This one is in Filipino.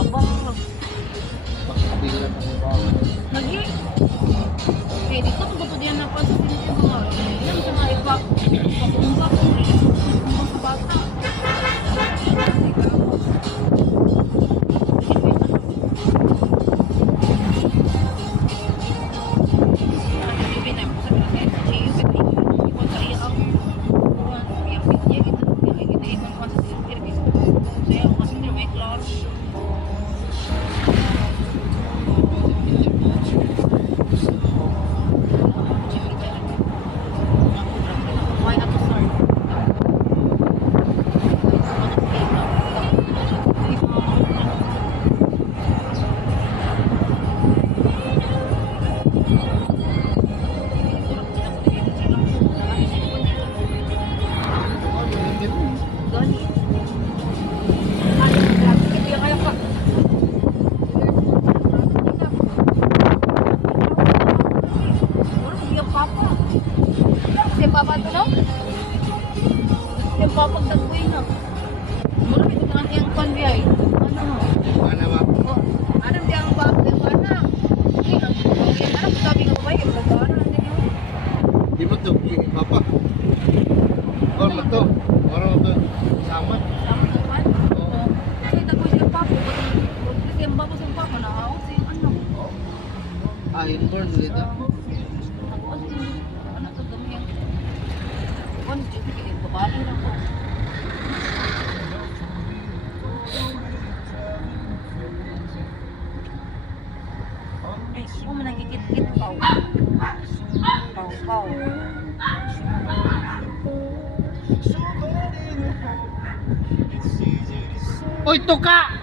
tabang. Pagkabilan ng bago. Lagi. Kaya dito kung bato diyan na pa sa mga yan sa mga ipak. Pakumba kung kumba sa bata. Papa to no? Yung papag nagbuhay na. Mura ito nga tiyang konbiyay. Ano? Mana ba? Oh, anong tiyang papag yung anak? Eh, ang anak, sabi nga ba yung nag-aaral din yun? Di mo to, papa. Or mo to. Or mo to. Sama. Sama naman? Oo. Kasi tapos yung papa, kasi yung papa sa papa, nakahawak sa yung anak. Ah, inborn ulit ah. Tapos yung anak to dami yung kon, yung babae na ko. Ay, mo man nagkikit-kit pao. Pao. Oy, tuka!